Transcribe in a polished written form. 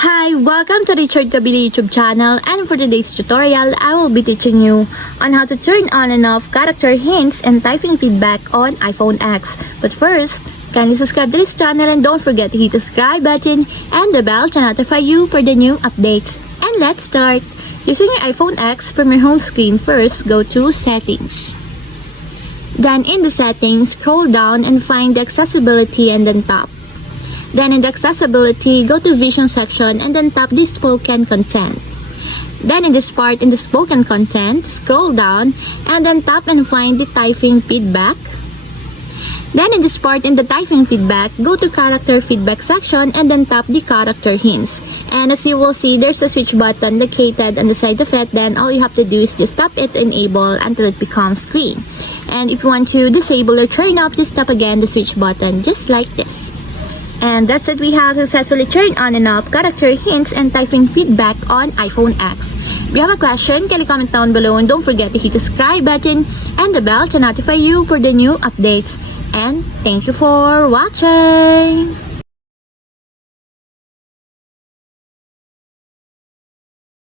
Hi, welcome to Richard Kabili YouTube channel, and for today's tutorial, I will be teaching you on how to turn on and off character hints and typing feedback on iPhone X. But first, kindly subscribe to this channel and don't forget to hit the subscribe button and the bell to notify you for the new updates. And let's start! Using your iPhone X, from your home screen, first go to Settings. Then in the Settings, scroll down and find the Accessibility and then tap. Then in the Accessibility, go to Vision section and then tap the Spoken Content. Then in this part, in the Spoken Content, scroll down and then tap and find the Typing Feedback. Then in this part, in the Typing Feedback, go to Character Feedback section and then tap the Character Hints. And as you will see, there's a switch button located on the side of it. Then all you have to do is just tap it to enable until it becomes green. And if you want to disable or turn off, just tap again the switch button just like this. And that's it, we have successfully turned on and off character hints and typing feedback on iPhone X. If you have a question, kindly comment down below and don't forget to hit the subscribe button and the bell to notify you for the new updates. And thank you for watching!